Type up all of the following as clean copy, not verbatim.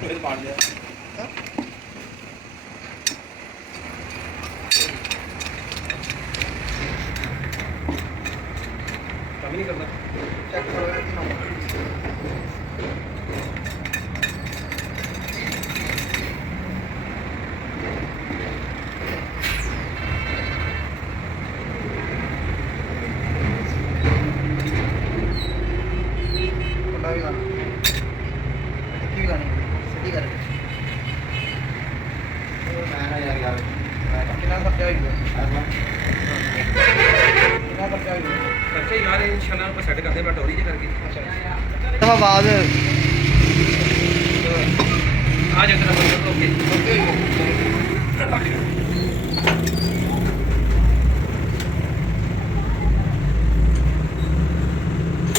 फिर पाड़ दिया कम नहीं करना चेक करो भी लाना टिक्की भी लानी सीधी कर मैं यार यार कितना खर्चा होगा कितना खर्चा होगा खर्चा यार इंशाल्लाह पर सेट करते हैं टोरी जी करके अच्छा दफा बाद आ जा तेरा बंदा ओके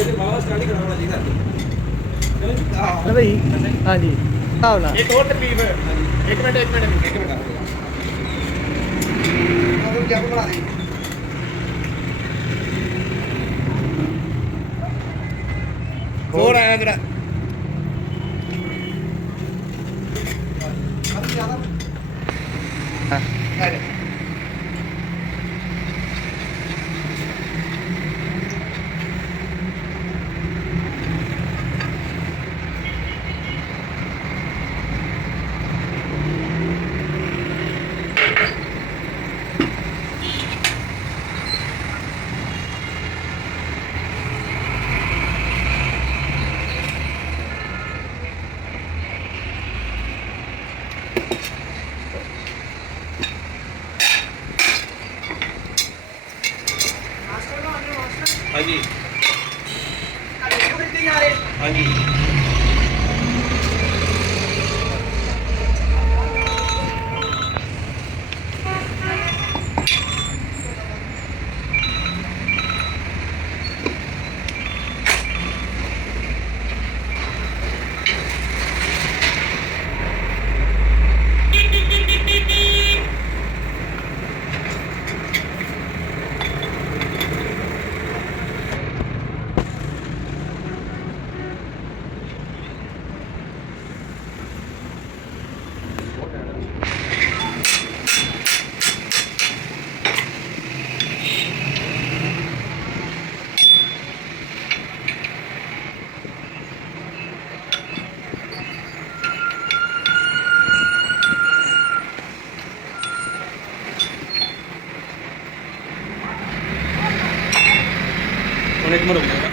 ये बाबा स्टार्ट कराना जी कर हाँ भाई हाँ जी एक और तकलीफ है एक मिनट क्या बना दी और आया जरा हाँ जी हाँ जी एक मिनट रुक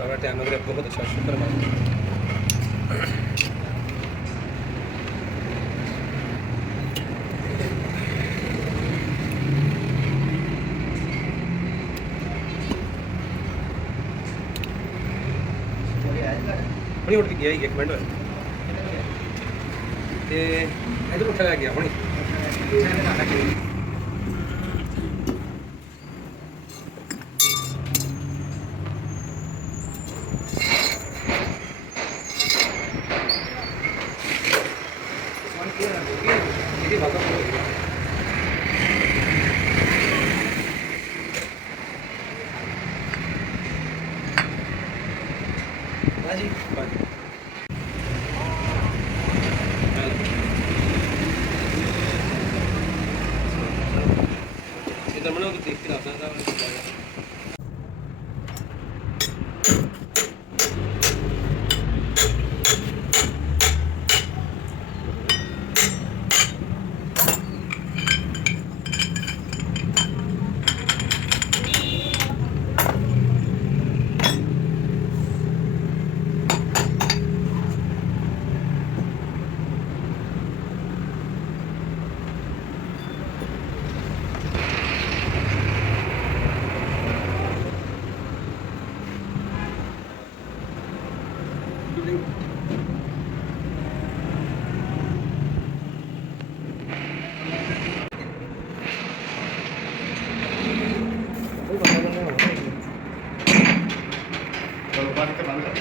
जाएगा टाइम वगैरह बहुत अच्छा शुक्र बड़ी उठ गया एक मिनट इधर उठा गया अपनी जी ਦਮਨੋਂ ਦੇਖ ਕੇ ਦੱਸਦਾ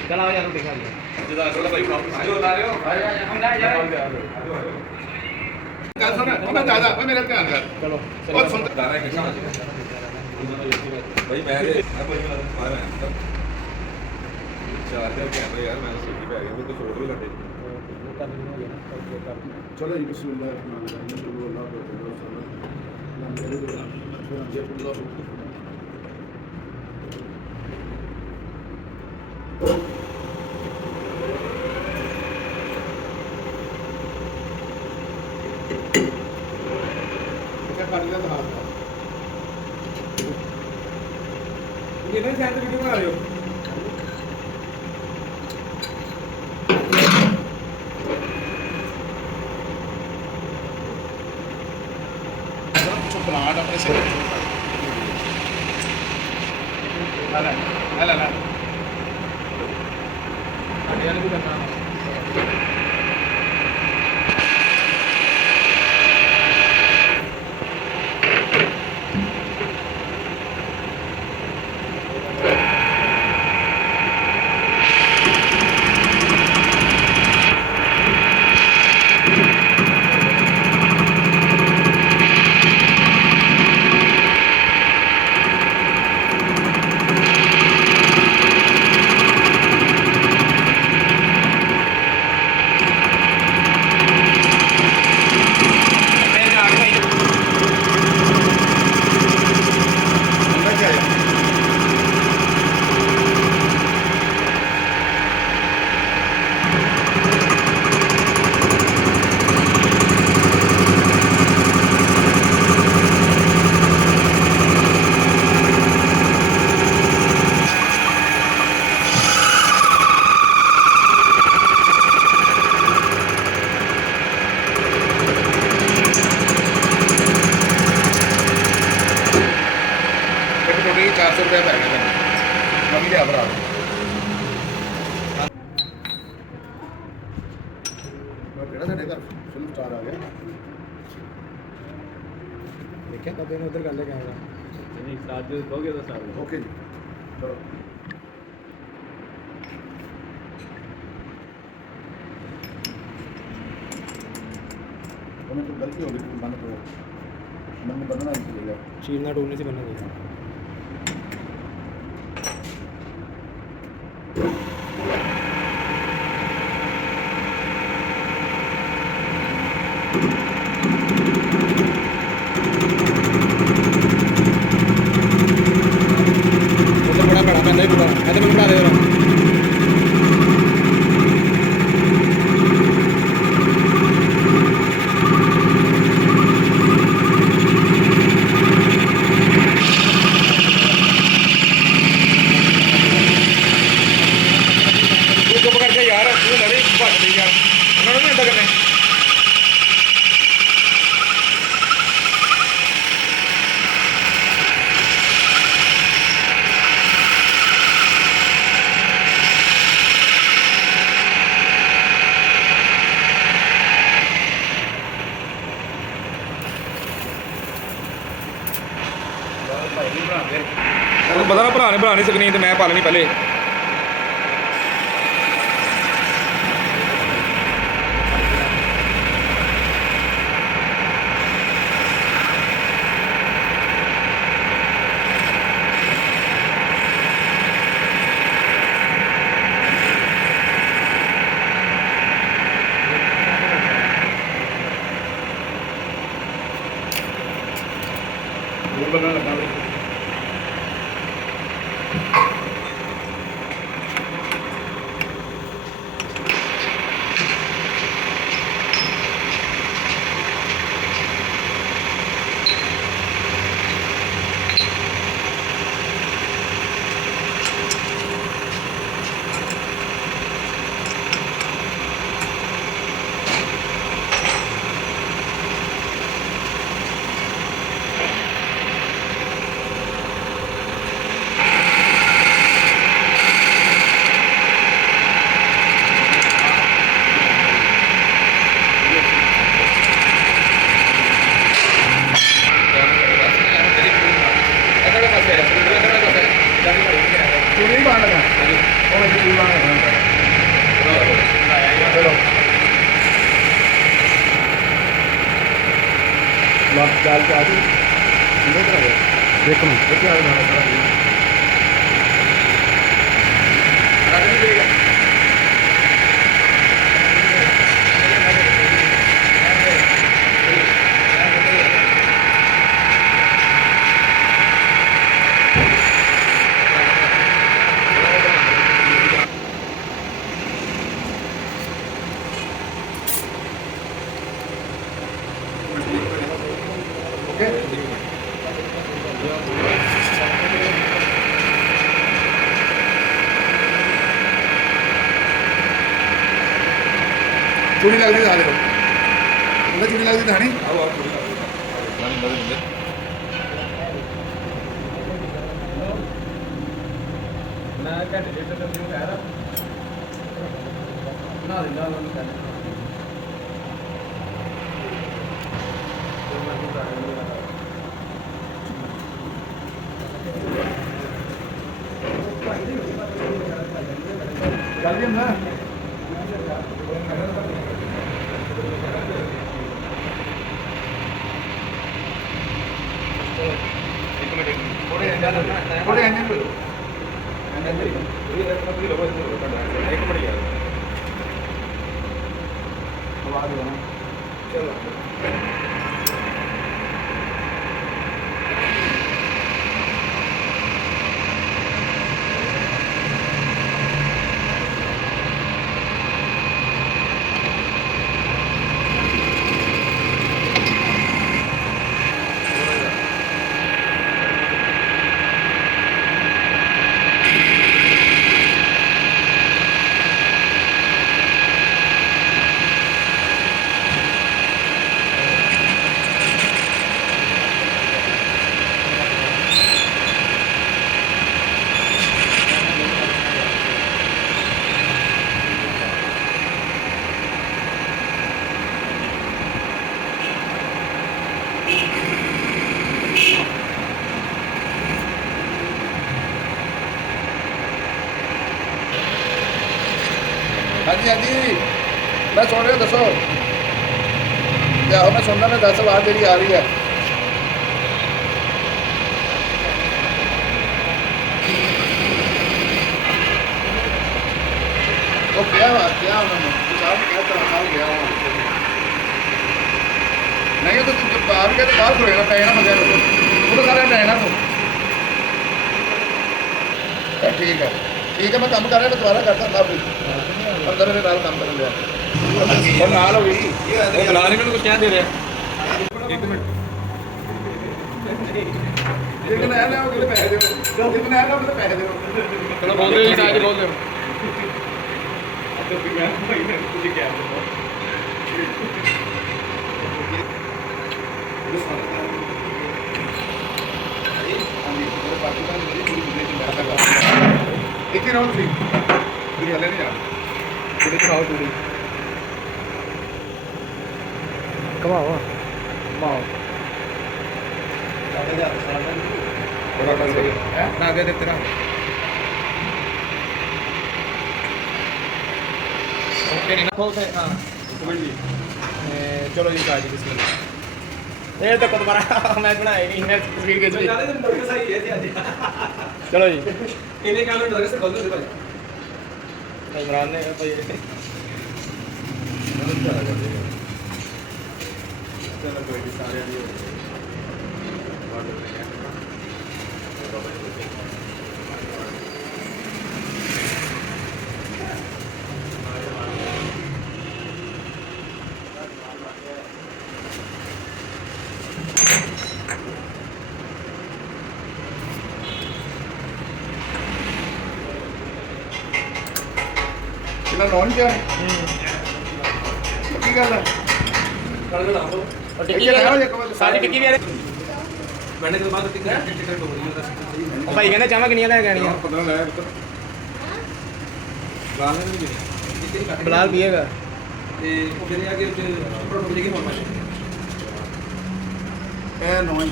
चल आओ यार दिखा दिया जज़ाकल्लाह भाई वापस ला रहे हो हम ना यार ਗੱਲ ਸੁਣ ਉਹਨਾਂ ਦਾ ਆਦਾ ਮੇਰੇ ਧਿਆਨ ਕਰ चलो ਬਹੁਤ ਸੁੰਦਰ भाई मैं दे भाई मैं बाहर आया चार दिन क्या भाई यार मैं सोची पे आ गया मैं तो छोड़ भी लगे चलो जी बिस्मिल्लाह रहमान रहीम अल्लाह क्या कर लिया था हाथ ये नहीं शायद वीडियो बना रहे हो प्लांट अपने से ला हरियाणा भी करना रुपये पै गए अभी लिया भरा ਸਾਡੇ ਘਰ ਫਿਲਮ ਸਟਾਰ ਆ ਗਿਆ देखिए कब मैं उधर कर ले जाऊंगा नहीं साथ हो गया तो साथ ओके जी चलो तो गलती हो गई मन तो मन बनना नहीं चाहिए चीरना टूटने से बनना चाहिए बड़ा बड़ा पहले ही बड़ा ऐसे मैं बड़ा दे रहा हूँ ਉਹਨੂੰ ਪਤਾ ਨਾ ਭਰਾ ਨੇ ਬਣਾ ਨਹੀਂ ਸਕਣੀ ਤੇ ਮੈਂ ਪਾ ਲੈਣੀ ਪਹਿਲੇ वो बनने लगा ਲੱਗ ਚੱਲ ਕੇ ਆ ਜੀ ਕਿੰਨੇ ਤਰ੍ਹਾਂ ਹੈ ਦੇਖੋ ਇੱਥੇ ਆ ਜਾਣਾ ਸਾਰਾ ਜੀ ਰੱਖ ਨਹੀਂ ਦੇਗਾ ਚੂੜੀ ਲੱਗਦੀ ਤਾਂ ਦੇਖੋ ਉਹਦਾ ਚੂੜੀ ਲੱਗਦੀ ਤਾਂ ਨਹੀਂ ਆਓ ਆਓ ਥੋੜੀ ਨਹੀਂ ਬਦਲ ਮੈਂ ਘੰਟੇ ਦੇ ਤੱਕ ਨੂੰ ਕਹਿ ਰਹਾ ਬਣਾ ਦਿੰਦਾ ਉਹਨਾਂ ਨੂੰ ਕਹਿੰਦਾ ਜਲਦੀ ਨਾ ਇੱਕ ਮਿੰਟ ਥੋੜੇ ਇੰਜਨ ਲੋ ਇੱਕ ਮਿੰਟ ਯਾਰ ਹਵਾ ਦੇ ਨਾ ਚਲੋ ਹਾਂਜੀ ਹਾਂਜੀ ਮੈਂ ਸੁਣ ਰਿਹਾ ਦੱਸੋ ਤੇ ਆਹੋ ਮੈਂ ਸੁਣਦਾ ਮੈਂ 10 ਆਵਾਜ਼ ਜਿਹੜੀ ਆ ਰਹੀ ਹੈ ਉਹ ਕਿਹਾ ਉਹਨਾਂ ਨੇ ਸਾਹਿਬ ਕਿਹਾ ਤਾਂ ਸਾਲ ਗਿਆ ਨਹੀਂ ਉਹ ਤਾਂ ਤੂੰ ਬਾਹਰ ਗਿਆ ਤਾਂ ਬਾਹਰ ਹੋਏਗਾ ਪੈਣਾ ਮਜ਼ਾ ਉਹ ਤਾਂ ਸਾਰਾ ਲੈਣਾ ਤੂੰ ਠੀਕ ਹੈ ਮੈਂ ਕੰਮ ਕਰ ਰਿਹਾ ਮੈਂ ਦੁਬਾਰਾ ਕਰਦਾ ਸਭ ਅੰਦਰ ਮੇਰੇ ਨਾਲ ਕੰਮ ਕਰਨ ਲਿਆ ਉਹ ਨਾਲ ਹੋ ਗਈ ਉਹ ਬੁਲਾ ਨਹੀਂ ਮੈਨੂੰ ਕੁਝ ਕਹਿ ਦੇ ਰਿਹਾ ਇੱਕ ਮਿੰਟ ਇੱਕ ਨਾ ਲੈ ਉਹ ਕਿਤੇ ਪੈਸੇ ਦਿਓ ਇੱਕ ਨਾ ਲੈ ਉਹ ਕਿਤੇ ਪੈਸੇ ਦਿਓ ਚਲੋ ਬੋਲਦੇ ਜੀ ਸਾਜ ਬੋਲਦੇ ਹੋ ਇੱਥੇ ਰਹੋ ਤੁਸੀਂ ਥੱਲੇ ਨਹੀਂ ਜਾਣਾ ਕਿਹੜੇ ਚਲਾਓ ਤੂੜੀ ਕਮਾਓ ਮਾਓ ਨਾ ਦੇ ਤੇਰਾ ਓਕੇ ਨਹੀਂ ਖੋਲ ਸੇ ਹਾਂ ਚਲੋ ਜੀ ਕਾਜ ਬਿਸਮਿਲ੍ਲਾ ਇਹ ਤਾਂ ਦੁਬਾਰਾ ਮੈਂ ਬਣਾਇਆ ਨਹੀਂ ਮੈਂ ਤਸਵੀਰ ਖਿੱਚ ਲਈ ਚਲੋ ਜੀ ਇਹਨੇ ਕੰਮ ਨੂੰ ਨਰਗਸ ਖੋਲ ਦੇ ਭਾਈ ਇਮਰਾਨ ਨੇ ਭਾਈ ਚਲੋ ਕੋਈ ਨਹੀਂ ਸਾਰਿਆਂ ਦੀ ਇਹਨਾਂ ਨੌਨ ਜਾ ਕੀ ਗੱਲ ਹੈ ਕੱਲ ਲਾ ਲਓ और टिक्की सारी टिक्की भी आ ਮੈਨੇ ਤੋਂ ਬਾਅਦ ਟਿਕਟ ਟਿਕਟ ਹੋ ਰਹੀ ਹੈ भाई कहना चाहवा किनिया ले गणिया 15 ਲੈ ਗਾਣੇ ਨਹੀਂ ਮਿਲੇ बिलाल पिएगा ਤੇ ਉਹ ਕਹਿੰਦੇ ਆ ਕਿ ਪ੍ਰੋਡਕਟ ਦੀ ਫਾਰਮੇਸ਼ਨ ਇਹ ਨੌਨ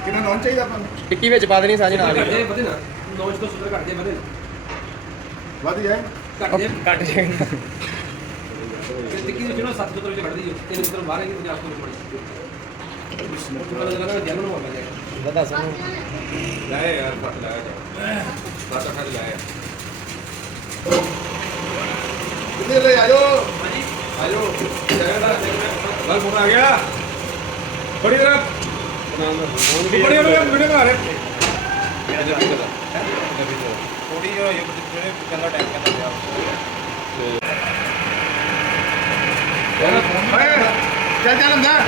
ਕਿੰਨਾ ਨੌਨ ਚਾਹੀਦਾ ਆਪਾਂ ਨੂੰ टिक्की ਵਿੱਚ ਪਾ ਦੇਣੀ ਸਾਂਝ ਨਾਲ ਘੱਟ ਹੀ ਜੇ ਵਧੇ ਨਾ ਨੌਜ ਤੋਂ ਸੁਧਰ ਘੱਟ ਜੇ ਵਧੇ ਵਧ ਜਾਏ ਘੱਟ ਜੇ ਕੱਟ ਜਾਏਗਾ ਟਿੱਕੀ ਵਿੱਚ ਨਾ 700 ਵਿੱਚ ਕੱਢਦੀ ਹੈ 300 ਬਾਹਰ ਹੈ ਕਿ 50 ਤੋਂ ਬੜੀ ਦੱਸ ਲਾਇਆ ਯਾਰ ਫਟ ਲਾਇਆ ਫਟ ਲਾਇਆ ਕਿੱਥੇ ਲੈ ਆਜੋ ਆਜੋ ਬਲ ਫੋਨ ਆ ਗਿਆ ਬੜੀ ਤਰ੍ਹਾਂ ਬੜੀ ਬੜੀ ਵੀਡੀਓ ਬਣਾ ਰਹੇ ਥੋੜੀ ਜਿਹੀ ਇਹ ਜਿਹੜੇ ਚੱਲਦਾ ਟਾਈਮ ਕਰਦਾ ਓਏ ਚੱਲ ਚੱਲ ਅੰਦਰ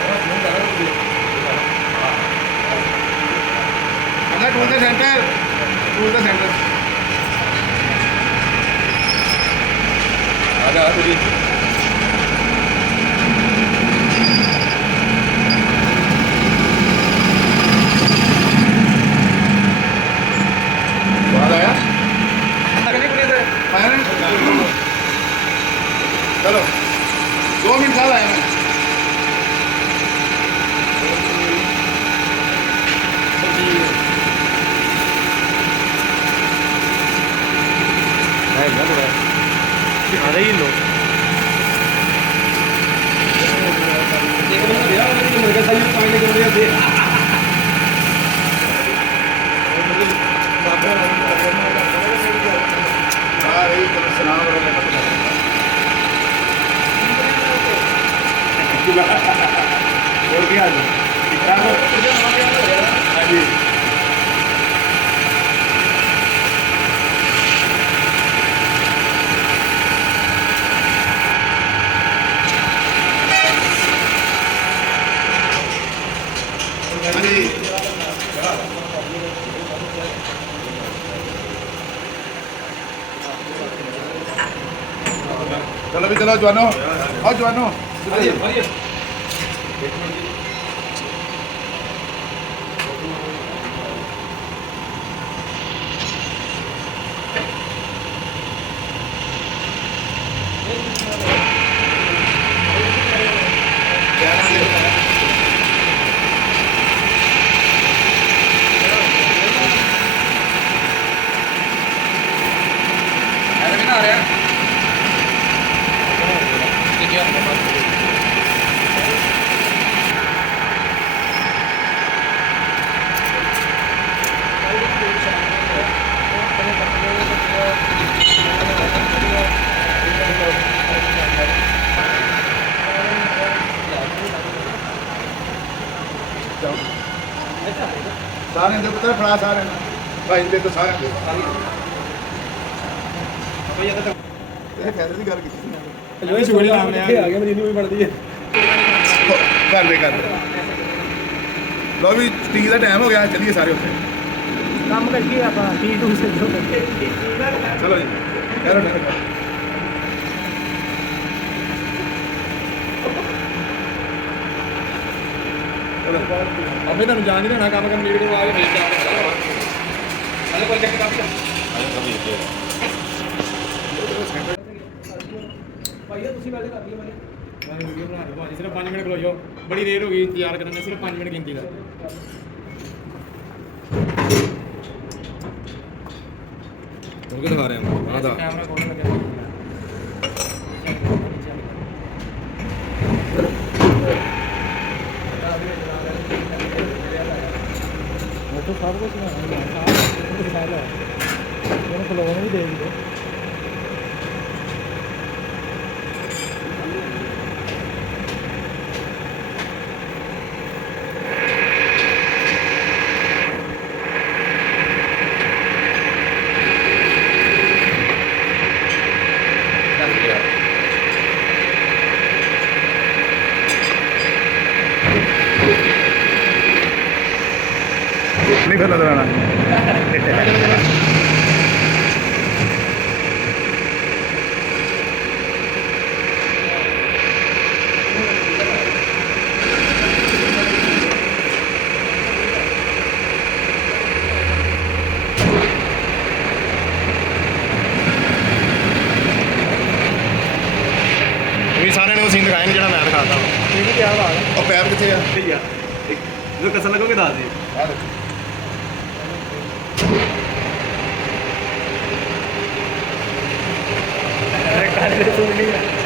ਅੰਦਰ ਟੂਲ ਦਾ ਸੈਂਟਰ ਆ ਜਾ ਤੁਸੀਂ ਬਾਹਰ ਆਇਆ चलो 2 मिनट बाद आया मैं ਆ ਰਹੀ ਲੋ और क्या हाँ जी चलो भी चलो जवानो और जवानो सारे दे पुत्र फड़ा सारे भाई दे तो सारे दे ਇਹ ਫਾਇਦੇ ਦੀ ਗੱਲ ਕੀਤੀ ਸੀ ਜੋ ਇਹ ਛੋੜੇ ਨਾਮ ਆ ਗਿਆ ਮੈਨੂੰ ਵੀ ਪੜਦੀ ਹੈ ਕਰਦੇ ਲੋ ਵੀ ਟੀ ਦਾ ਟਾਈਮ ਹੋ ਗਿਆ ਚੱਲੀਏ ਸਾਰੇ ਉੱਥੇ ਕੰਮ ਕਰੀਏ ਆਪਾਂ T2 ਸੇ ਜੋ ਚਲੋ ਜੀ ਕਰੋ ਅਬੇ ਤੁਹਾਨੂੰ ਜਾਣ ਨਹੀਂ ਦੇਣਾ ਕੰਮ ਕੰਪਲੀਟ ਕਰਵਾ ਕੇ ਫੇਰ ਜਾਣਾ ਹਲੇ ਕੋਈ ਚੱਕ ਕਾਪੀ ਭਾਈਆ ਤੁਸੀਂ ਗੱਲ ਕਰ ਲਈ ਮੈਨੂੰ ਮੈਂ ਵੀਡੀਓ ਬਣਾ ਰਿਹਾ ਭਾਜੀ ਸਿਰਫ 5 ਮਿੰਟ ਖਲੋ ਜਾਓ ਬੜੀ ਦੇਰ ਹੋ ਗਈ ਇੰਤਜ਼ਾਰ ਕਰਨ ਦੇ ਸਿਰਫ 5 ਮਿੰਟ ਗਿਣਤੀ ਦਾ ਤੁਹਾਨੂੰ ਦਿਖਾ ਰਿਹਾ ਹਾਂ ਆਦਾ ਕੈਮਰਾ ਕੋਲ ਲੱਗਿਆ ਉਹ ਤਾਂ ਸਭ ਕੁਝ ਨਾ ਉਹਨੂੰ ਖਲੋਣ ਵੀ ਦੇ ਦਿਓ नहीं फिर नजर आना सारे ने वो सीन दिखाया जो मैं दिखाता हूँ क्या बात है और पैप कितने ਭਈਆ ਜੋ ਕਸਰ ਲੱਗੋਗੇ ਦੱਸ ਦੇ काले तो नहीं है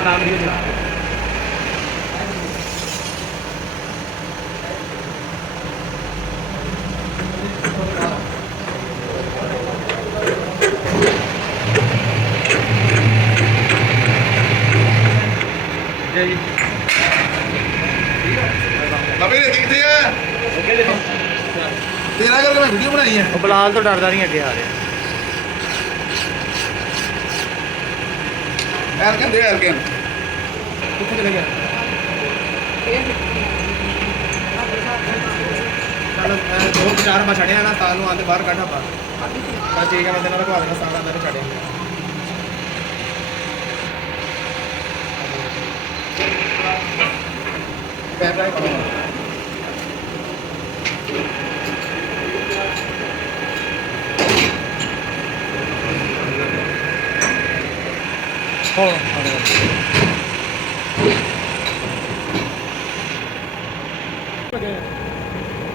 ਆਰਾਮ ਦੀ ਜੀ ਬਾਬੇ ਦੇ ਕਿੱਥੇ ਆ ਤੇਰਾ ਕਰਕੇ ਮੈਂ ਵੀਡੀਓ ਬਣਾਈ ਹੈ ਉਹ ਬਲਾਲ ਤੋਂ ਡਰਦਾ ਨਹੀਂ ਅੱਗੇ ਆ ਰਿਹਾ ਐਰ ਕਹਿੰਦੇ ਐਰ ਕਹਿੰ ਕਿੱਥੇ ਚਲੇ ਗਿਆ ਚੱਲ 2-4 ਬਾ ਛੜਿਆ ਨਾ ਸਾਲ ਨੂੰ ਆਂਦੇ ਬਾਹਰ ਕੱਢਾ ਪਾ ਤਾਂ ਠੀਕ ਹੈ ਮੈਂ ਤੈਨੂੰ ਰਖਵਾ ਦੇਣਾ ਸਾਲ ਆਂਦੇ ਛੜੇ ਪੈਰ ਰਾਈ ਕਰੋ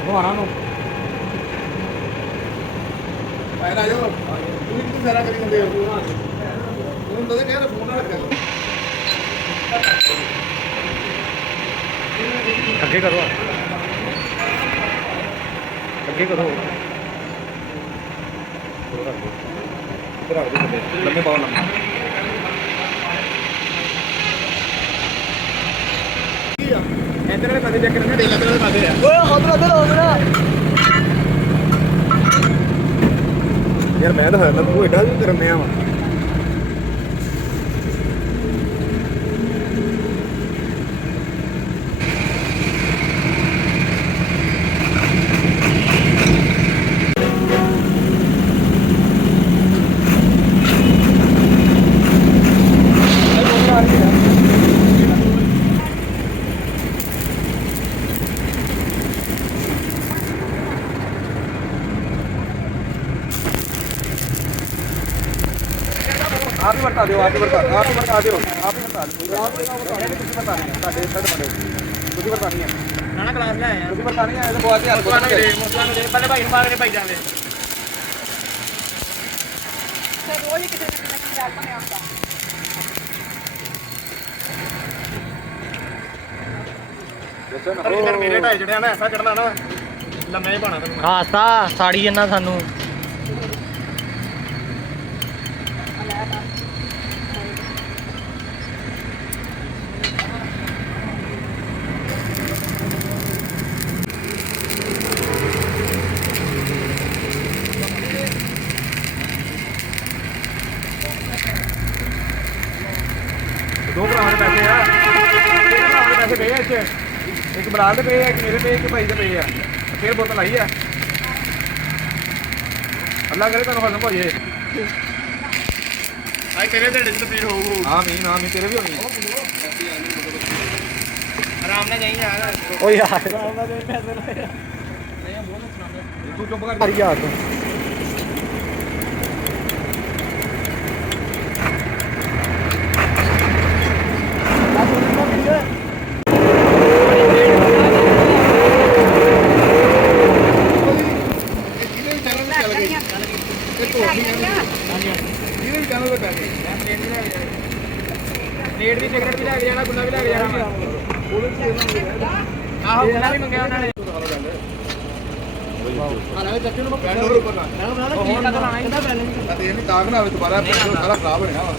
ਹੋ ਆਣਾ ਨੂੰ ਪੈਰ ਆ ਜਾਓ ਤੂੰ ਕਿੱਥੇ ਸਾਰਾ ਕਰੀ ਜਾਂਦੇ ਹੋ ਤੂੰ ਤਾਂ ਕਹਿ ਰਿਹਾ ਫੋਨ ਨਾ ਰੱਖਿਆ ਅੱਗੇ ਕਰੋ ਅੱਗੇ ਕਰੋ ਇਧਰ ਆ ਦੇ ਲੰਮੇ ਪਾਓ ਲੰਮਾ ਇੱਧਰ ਵਾਲੇ ਪਾਸੇ ਚੈੱਕ ਕਰਨਾ ਢੇਲਾ ਤੇ ਵਾਲੇ ਪਾਸੇ ਆ ਓਏ ਹੱਥ ਯਾਰ ਮੈਂ ਤਾਂ ਹਰ ਤੂੰ ਐਡਾ ਵੀ ਕਰਨ ਦਿਆ ਵਾ आप ही बता दो आप ही बता दो आप ही बता दो आप ही बता दो आप ही बता नहीं ਤੁਹਾਡੇ ਇੱਧਰ ਬਣੇ ਤੁਸੀਂ ਬਤਾ ਨਹੀਂ ਹੈ ਨਾਣਾ ਕਲਾਸ ਲੈ ਆਇਆ ਤੁਸੀਂ ਬਤਾ ਨਹੀਂ ਆਏ ਤਾਂ ਬਹੁਤ ਹੀ ਮੁਸਲਮਾਨ ਦੇ ਪਹਿਲੇ ਭਾਈ ਨੂੰ ਮਾਰ ਕੇ ਭਾਈ ਜਾਂਦੇ ਰੋਜ਼ ਹੀ ਕਿਸੇ ਨਾ ਕਿਸੇ ਦਾ ਬਣਿਆ ਹੁੰਦਾ ਪਰ ਇਧਰ ਮੇਰੇ ਢਾਈ ਜੜਿਆ ਨਾ ਐਸਾ ਚੜਨਾ ਨਾ ਲੰਮੇ ਹੀ ਪਾਣਾ ਤੈਨੂੰ ਖਾਸਤਾ ਸਾੜੀ ਜੰਨਾ ਸਾਨੂੰ ਦੋ ਭਰਾਵਾਂ ਦੇ ਪੈਸੇ ਆ ਇੱਕ ਭਰਾਵਾਂ ਦੇ ਪੈਸੇ ਪਏ ਆ ਇੱਥੇ ਇੱਕ ਬਲਾਲ ਦੇ ਪਏ ਆ ਇੱਕ ਮੇਰੇ ਪਏ ਇੱਕ ਭਾਈ ਦੇ ਪਏ ਆ ਫੇਰ ਬੋਤਲ ਆਈ ਆ ਅੱਲਾ ਕਰੇ ਤੁਹਾਨੂੰ ਹਜ਼ਮ ਹੋ ਜੇ ਆਈ ਤੇਰੇ ਢਿੱਡ 'ਚ ਤਪੀੜ ਹੋਊ ਆਮੀਨ ਆਮੀਨ ਤੇਰੇ ਵੀ ਹੋਣੀ ਆਰਾਮ ਨਾਲ ਜਾਈ ਯਾਰ ਓ ਯਾਰ ਤੂੰ ਚੁੱਪ ਕਰ ਹਰੀ ਯਾਰ ਤੂੰ ਇਹਦੇ ਵੀ ਚੈਨਲ ਤੇ ਚੱਲ ਗਏ ਇਹ ਧੋਖੀ ਇਹਦੇ ਵੀ ਚੈਨਲ ਤੇ ਪੈ ਗਏ ਰੇਟ ਵੀ ਸਿਗਰਟ ਵੀ ਲੈ ਕੇ ਜਾਣਾ ਗੁੱਲਾ ਵੀ ਲੈ ਕੇ ਜਾਣਾ ਆਹੋ ਗੁੱਲਾ ਵੀ ਮੰਗਿਆ ਉਹਨਾਂ ਨੇ ਆਲੇ ਚੱਕੇ ਨੂੰ ਬੈਂਡ ਹੋਰ ਉੱਪਰ ਨਾ ਉਹ ਹੁਣ ਤਾਂ ਲਾਣਾ ਹੀ ਤਾਂ ਪਹਿਲੇ ਅਤੇ ਇਹ ਨਹੀਂ ਦਾਗ ਨਾ ਆਵੇ ਦੁਬਾਰਾ ਸਾਰਾ ਖਰਾਬ ਹੋਣਾ ਵਾ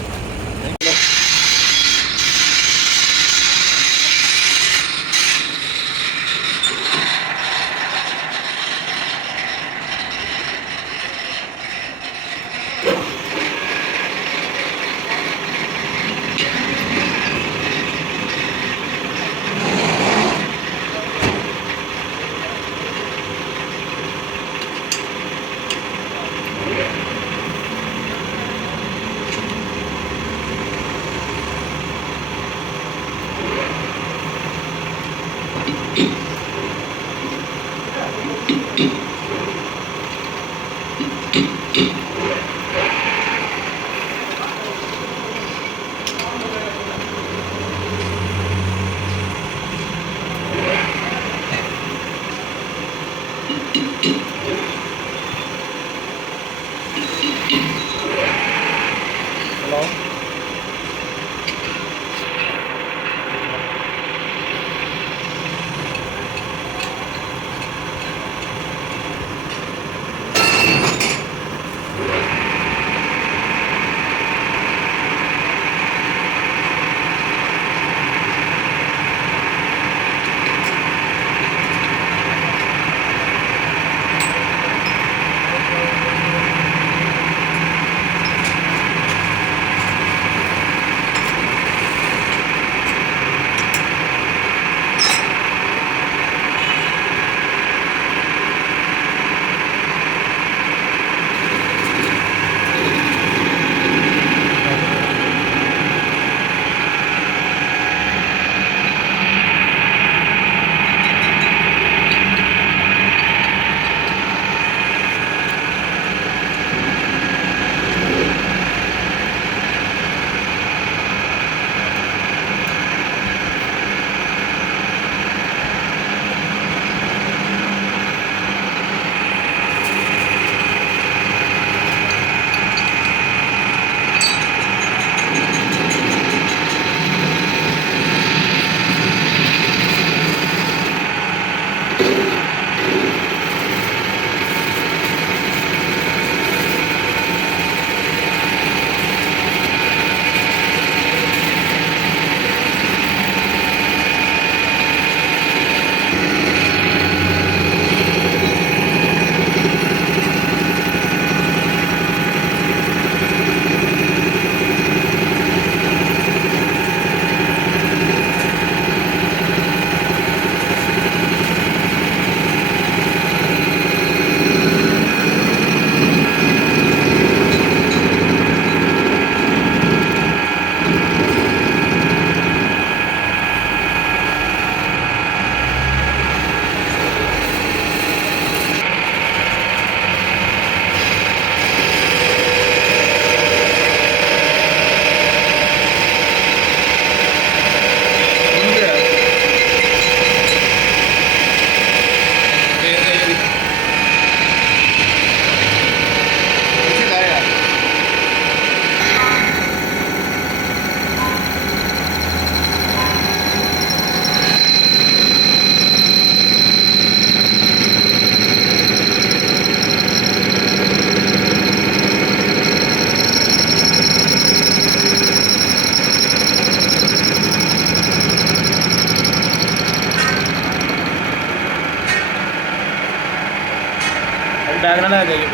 ਬੈਗ ਨਾ ਲੈ ਜਾਈਏ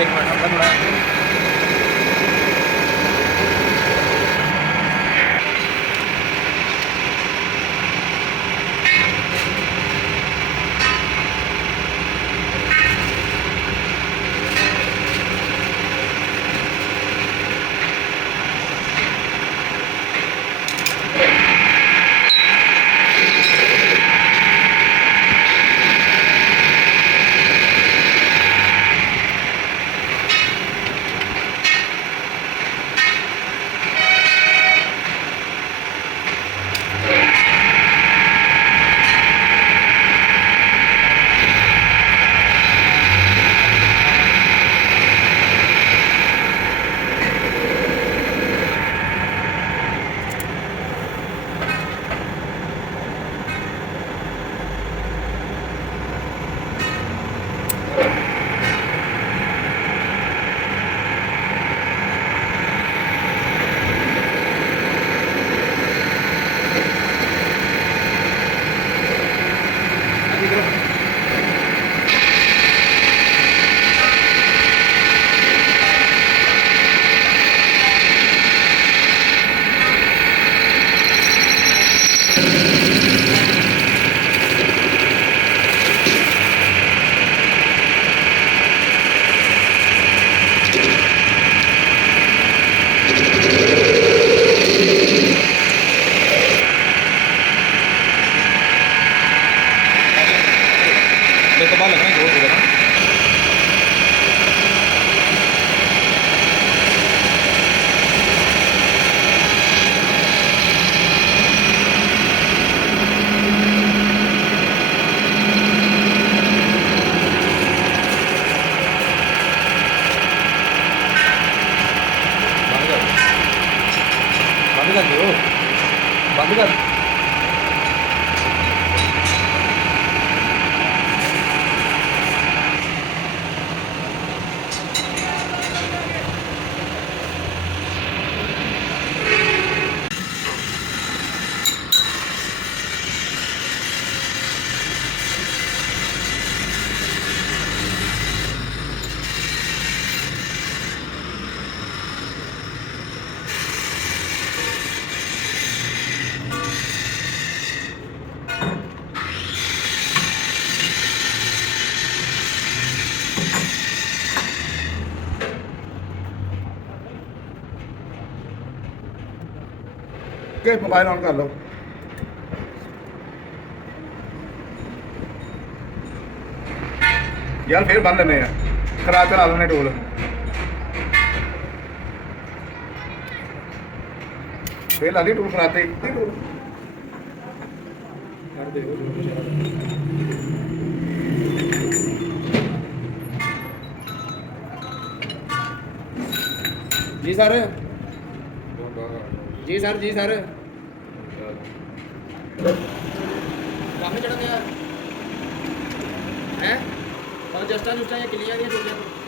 ਇੱਕ ਮਿੰਟ ਆਪਾਂ ਥੋੜਾ तो बाहर लगना जोर देगा ना बंद कर दो बंद कर ਕਿ ਮੋਬਾਈਲ ਔਨ ਕਰ ਲਓ ਯਾਰ ਫੇਰ ਬੰਨ ਲੈਨੇ ਆ ਖਰਾ ਚਲਾ ਲੈਨੇ ਟੋਲ ਫੇਰ ਲਾ ਲਈ ਟੋਲ ਖਰਾਤੇ ਟੋਲ जी सर जी सर जी सर काफी चढ़ गया है और जस्टा जुस्टा या क्लियर है टूट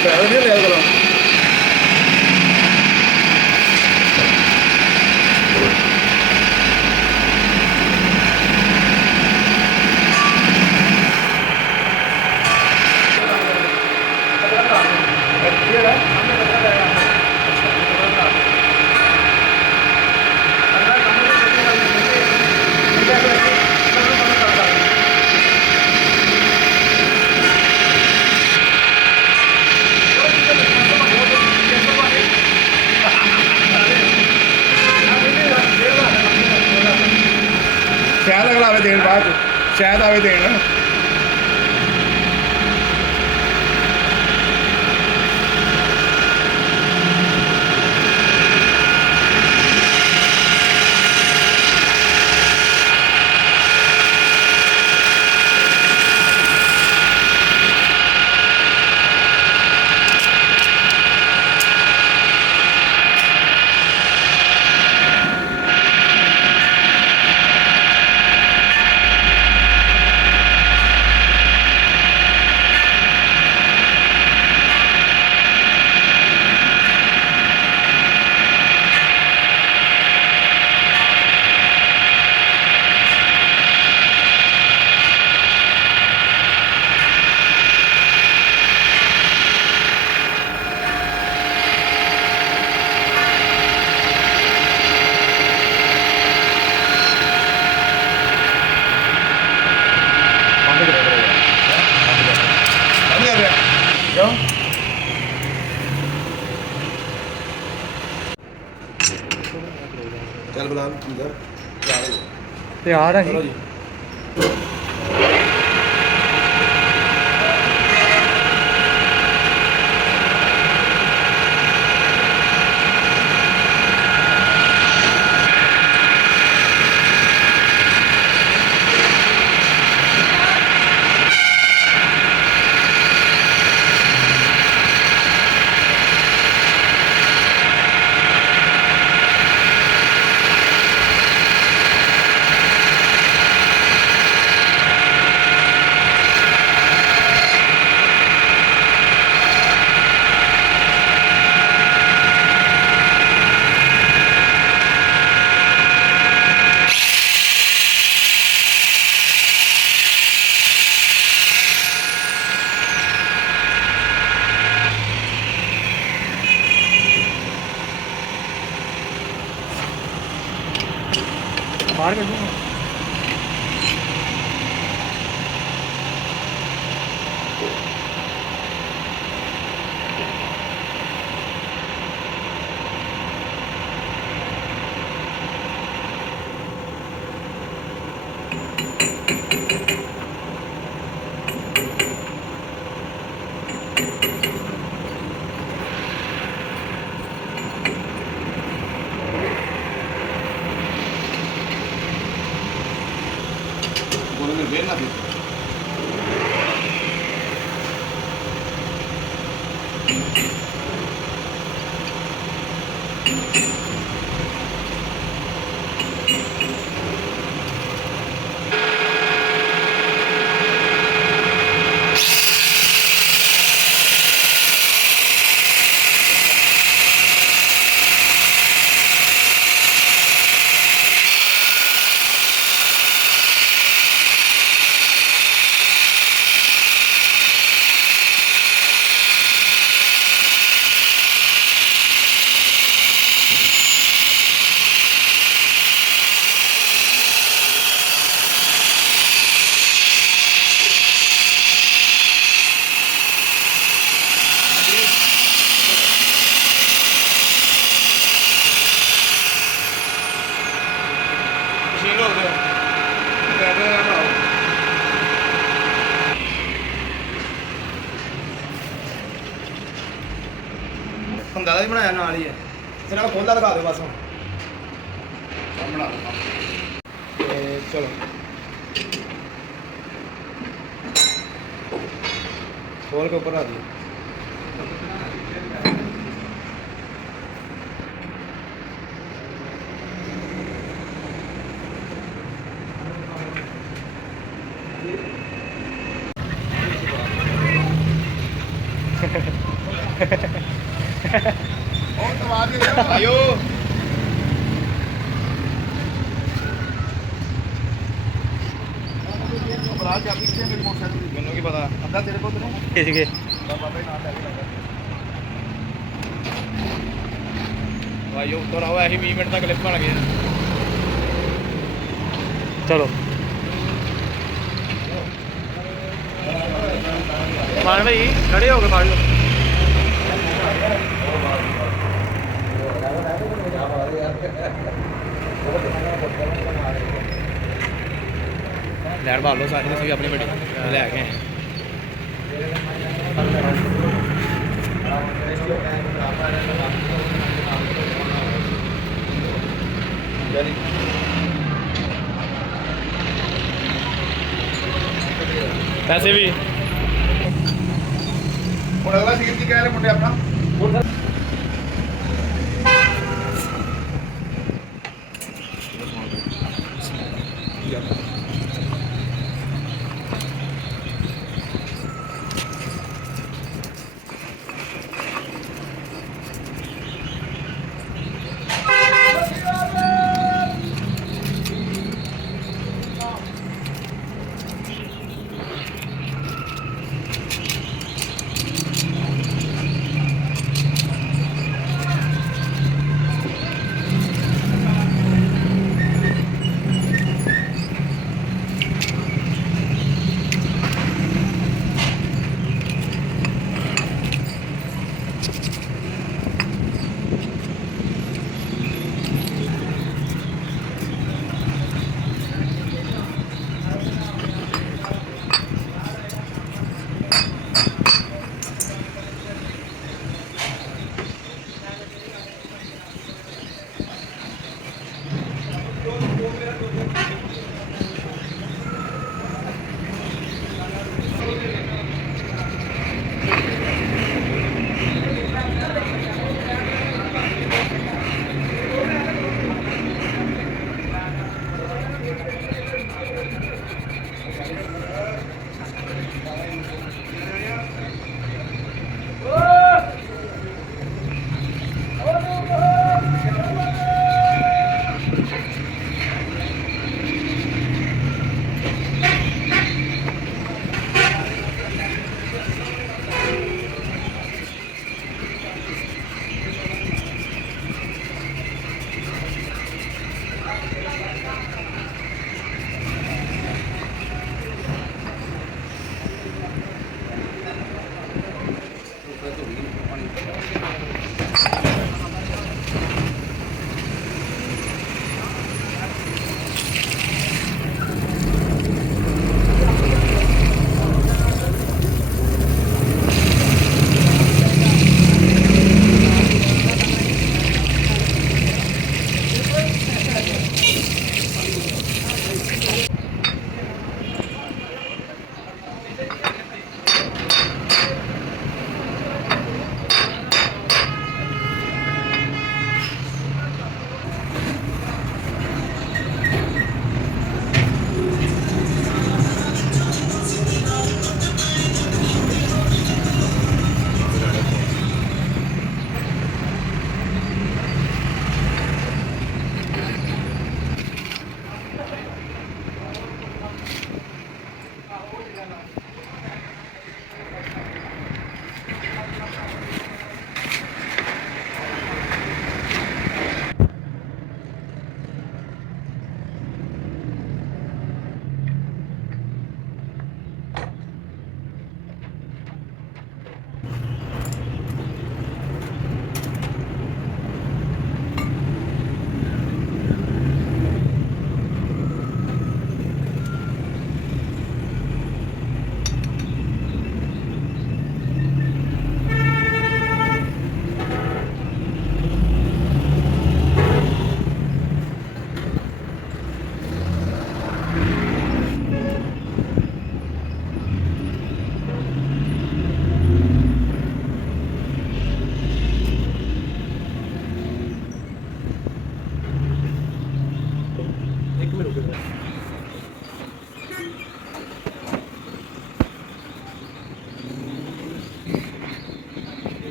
ਪੈਸੇ ਨਹੀਂ ਲਿਆ ਕਰੋ ਸ਼ਾਇਦ ਆਵੇ ਦੇਣ। ਕਿਉਂ? ਚੱਲ ਬੁਲਾ ਅੰਦਰ ਤਿਆਰ ਆ ਚਲੋ ਜੀ ਜੀ। ਬਾਹਰ ਕੱਢੂਗਾ ਉਹਨੇ ਵੇਲ ਨਾ ਦੇ। ਮਸ਼ੀਨ ਹੋ ਗਿਆ ਟਰੈਕਟਰ ਦਾ ਬਣਾਓ। ਹੁੰਦਾ ਦਾ ਵੀ ਬਣਾਇਆ ਨਾਲ ਹੀ ਹੈ ਸਿਰਫ ਖੋਲਾ ਦਿਖਾ ਦਿਓ ਬਸ ਹੁਣ ਬਣਾ ਲਓ। ਤੇ ਚਲੋ ਖੋਲ ਕੇ ਉੱਪਰ ਆ ਦਿਓ ਉਹ ਦਵਾ ਦੇ ਆਇਓ ਬਰਾ ਚਾਬੀ ਕਿੱਥੇ ਮੇਰੇ ਮੋਟਰਸਾਈਕਲ ਦੀ? ਮੈਨੂੰ ਕੀ ਪਤਾ ਅੱਧਾ ਤੇਰੇ ਕੋਲ ਤੇ ਨਹੀਂ? ਇਹ ਸੀਗੇ ਬਾਬਾ ਹੀ ਨਾਲ ਲੈ ਕੇ ਲੱਗਾ। ਆਇਓ ਉੱਤਰ ਆਓ ਐਸੀ 20 ਮਿੰਟ ਤੱਕ ਕਲਿੱਪ ਬਣ ਗਏ ਚਲੋ ਮਾਨ ਭਾਈ ਖੜੇ ਹੋ ਕੇ ਫੜ ਲਓ ਲੈਟ ਬਾਲ ਲਓ ਸਾਰੀ ਤੁਸੀਂ ਆਪਣੀ ਵੱਡੀ ਲੈ ਕੇ ਆਏ ਪੈਸੇ ਵੀ ਹੁਣ ਅਗਲਾ ਸੀਟ ਕੀ ਕਹਿ ਰਹੇ ਮੁੰਡੇ ਆਪਣਾ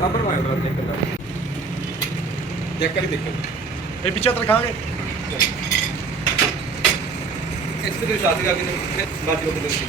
ਸਾਬਰ ਮਾਇਓ ਬਰਾ ਚੈੱਕ ਕਰ ਚੈੱਕ ਕਰੀ ਦੇਖੋ ਇਹ ਪਿੱਛੇ ਤਰ ਖਾਂਗੇ ਇਸ ਤੇ ਸ਼ਾਦੀ ਆ ਕੇ ਬਾਜੀ ਉਹ ਬਦਲਦੀ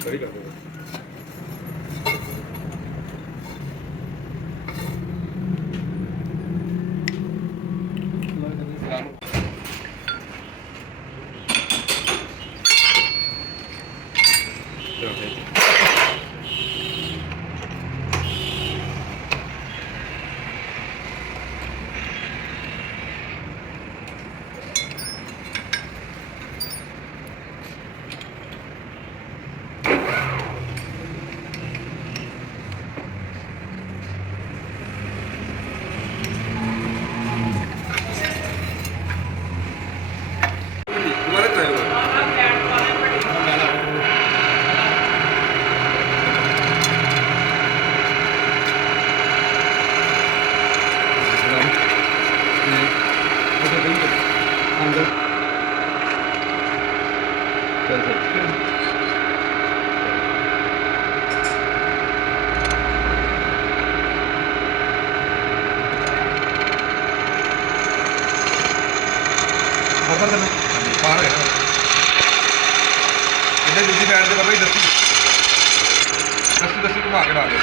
ਸਹੀ ਕਰ ਦੋ ਦੁਬਾਰਾ ਕਰਾਓ ਬਾਹਰ ਹੈ ਇਹਦੇ ਦੂਜੀ ਸਾਈਡ ਤੇ ਬਾਬਾ ਜੀ ਦੱਸੀ ਘੁਮਾ ਕੇ ਲਾ ਦਿਓ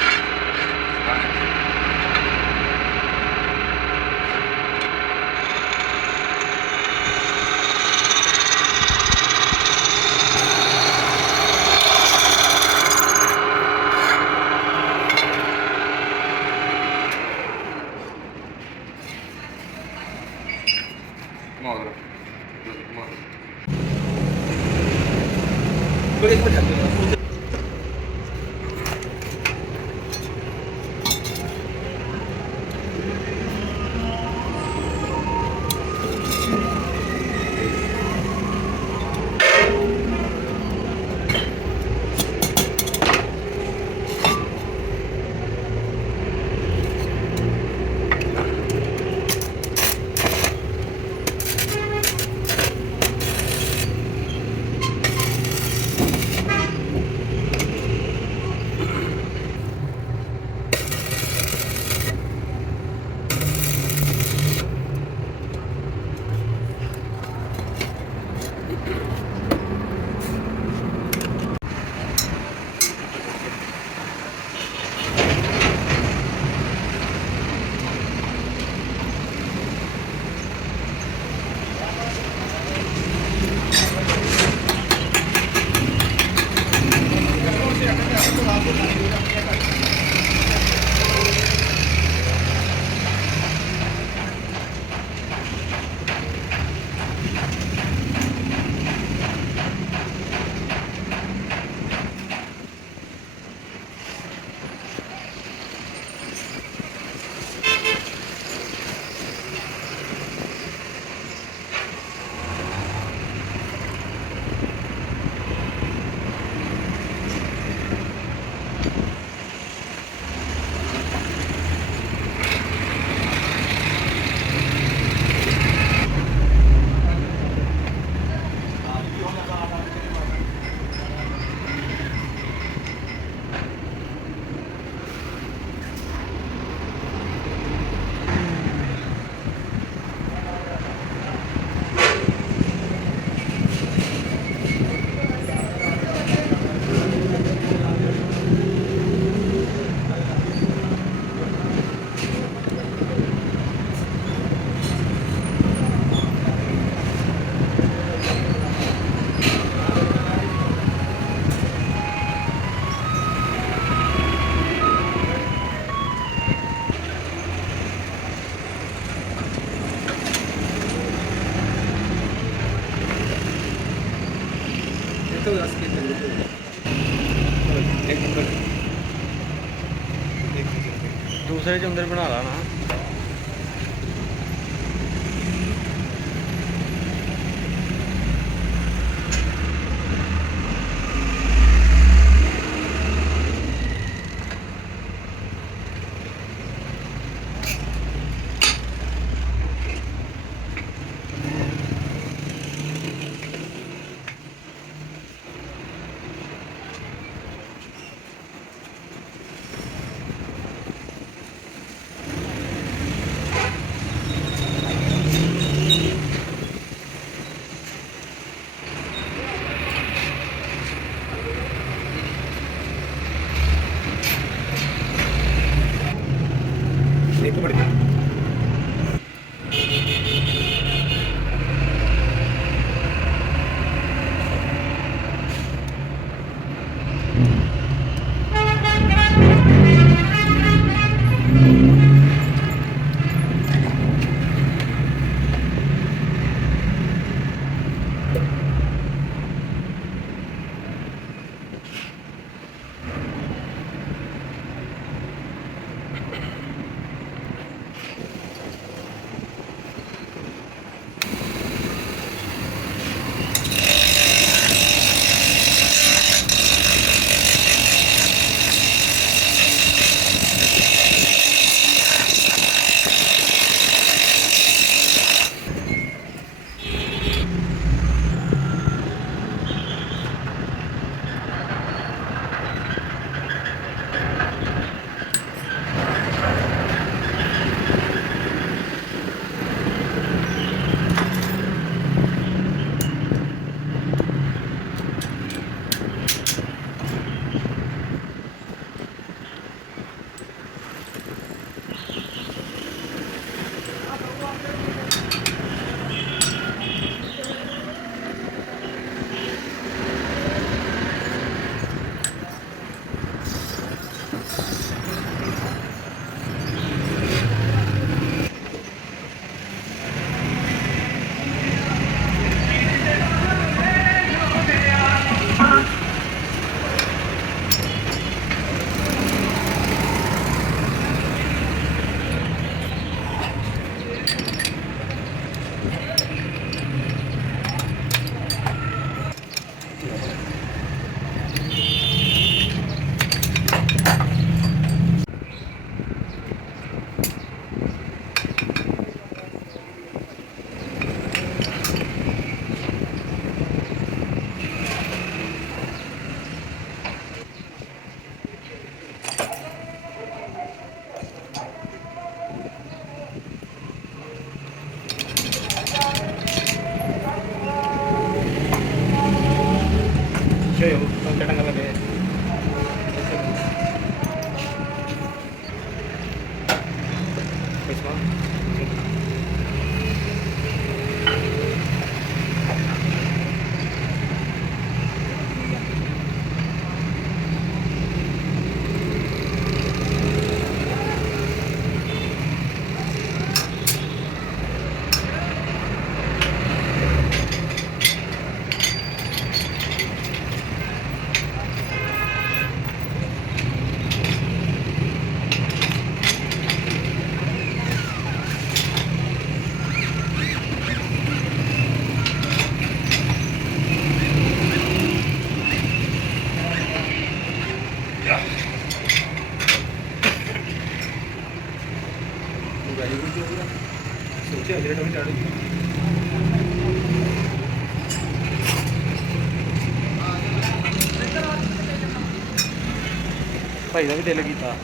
ਘੁਮਾ ਦਿਓ ਘੁਮਾ ਦਿਓ ਬੜੇ ਹੋ ਜਾਂਦੇ ਆ ਕਿੱਥੋਂ ਦੱਸ ਕੇ ਦੂਸਰੇ ਚ ਅੰਦਰ ਬਣਾ ਲਾ ਨਾ। ਇੱਕ ਮਿੰਟ ਸੋਚਿਆ ਜਿਹੜਾ ਵੀ ਚੜ੍ਹ ਭਾਈ ਦਾ ਵੀ ਦਿਲ ਕੀਤਾ।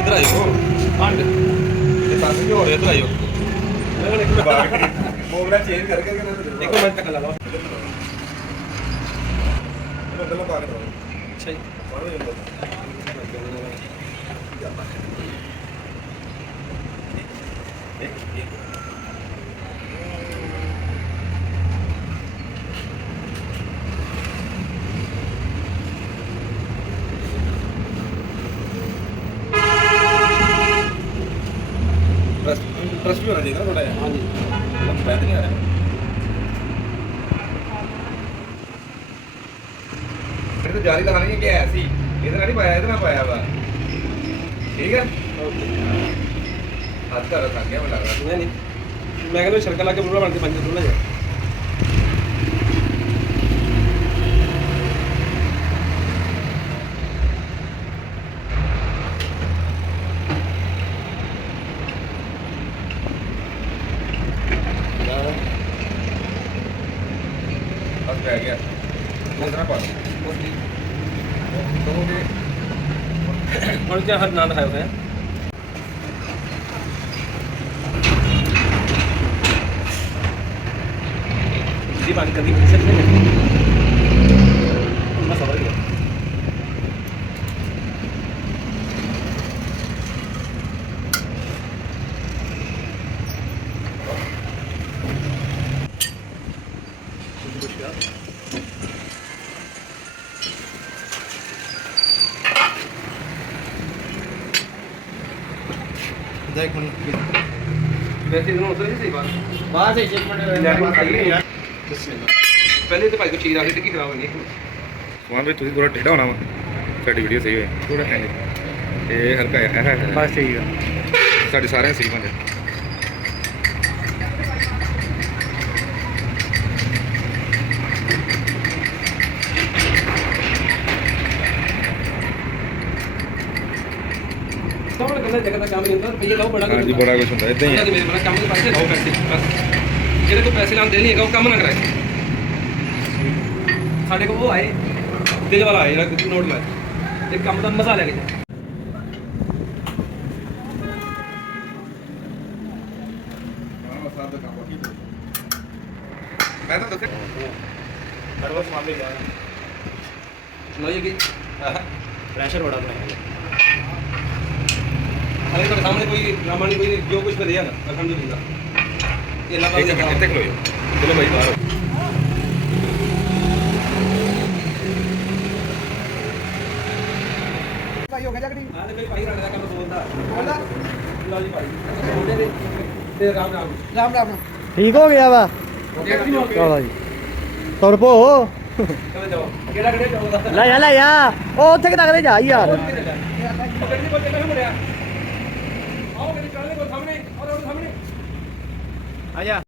इधर आइयो आंट ये पास में हो रहा है इधर आइयो मोगरा चेंज करके एक मिनट तक लगा अच्छा ਟਰਸਟ ਵੀ ਹੋਣਾ ਚਾਹੀਦਾ ਥੋੜਾ ਜਿਹਾ ਹਾਂਜੀ ਮਤਲਬ ਬੈਠ ਨਹੀਂ ਆ ਰਿਹਾ ਇਹ ਤਾਂ ਜਾਰੀ ਦਿਖਾਣੀ ਹੈ ਕਿ ਐਸੀ ਇਹਦੇ ਨਾਲ ਨਹੀਂ ਪਾਇਆ ਇਹਦੇ ਨਾਲ ਪਾਇਆ ਵਾ ਠੀਕ ਹੈ ਹੱਥ ਕਰ ਰੱਖ ਗਿਆ ਮੈਨੂੰ ਲੱਗਦਾ ਨਹੀਂ ਮੈਂ ਕਹਿੰਦਾ ਸ਼ਰਕਾ ਲਾ ਕੇ ਬੁਰਾ ਬਣ ਕੇ ਬਣ ਜਾਂਦਾ ਜਾ ਬਸ ਪੈ ਗਿਆ ਇਸ ਤਰ੍ਹਾਂ ਪਾ ਦੋ ਹੁਣ ਕਿਆ ਹਰ ਨਾਂ ਦਿਖਾਇਆ ਹੋਇਆ ਜੀ ਬਾਤ ਕਰਦੀ ਕਿਸੇ ਨੇ ਮੈਂ ਸਮਝ ਗਿਆ ਦੇਖ ਹੁਣ वैसे इतना होता है सही बात ਬਾਅਦ ਵਿੱਚ ਇੱਕ ਮਿੰਟ पहले तो भाई को चीज आके टिक्की खराब होनी है ਸਮਾਨ ਵੀ ਤੁਸੀਂ ਥੋੜਾ ਟੇਢਾ ਹੋਣਾ ਵਾ ਸਾਡੀ ਵੀਡੀਓ ਸਹੀ ਹੋਏ ਥੋੜਾ ਟੈਂਗ ਇਹ ਹਲਕਾ ਹੈ ਬਸ ਠੀਕ ਆ ਸਾਡੇ ਸਾਰਿਆਂ ਸਹੀ ਬਣ ਜਾਏ सब करना जगह का काम नहीं होता रुपये लाओ बड़ा ਹਾਂਜੀ ਬੜਾ ਕੁਝ ਹੁੰਦਾ ਇਦਾਂ ਹੀ मेरे मेरे काम के पास लाओ पैसे बस जेडे को पैसे लाने नहीं है वो काम ना कराए साडे को वो आए तेज वाला आए जरा नोट लाए एक काम का मजा लेके जाए ਮੈਂ ਤਾਂ ਦੱਸਿਆ ਸਰਵਿਸ ਮਾਮਲੇ ਜਾ सुनाइए कि ਪ੍ਰੈਸ਼ਰ ਬੜਾ ਬਣਾਇਆ अरे तो सामने कोई ड्रामा नहीं कोई जो कुछ करे ना अल्हम्दुलिल्लाह ये अल्लाह ਇੱਕ का ਮਿੰਟ ਇੱਥੇ ਖਲੋਇਓ ਚਲੋ ਭਾਈ ਬਾਹਰ भाई हो गया जगड़ी हां भाई भाई रखदा काम बोलदा बोलदा लो जी भाई बोलदे दे ते राम राम राम राम ਠੀਕ ਹੋ ਗਿਆ ਵਾ ਚਲੋ ਜੀ ਤੁਰ ਪੋ चलो जाओ केड़ा केड़ा जाओ ਲੈ ਜਾ ਲੈ ਜਾ ਉਹ ਉੱਥੇ ਕਿ ਤੱਕ ਜਾ ਯਾਰ ਗੱਡੀ ਕੋਲ ਚੱਲੇ ਮੁੜਿਆ ਆਓ ਗੱਡੀ ਚੱਲਦੇ ਕੋਲ ਸਾਹਮਣੇ ਔਰ ਉਹ ਸਾਹਮਣੇ ਆ ਜਾ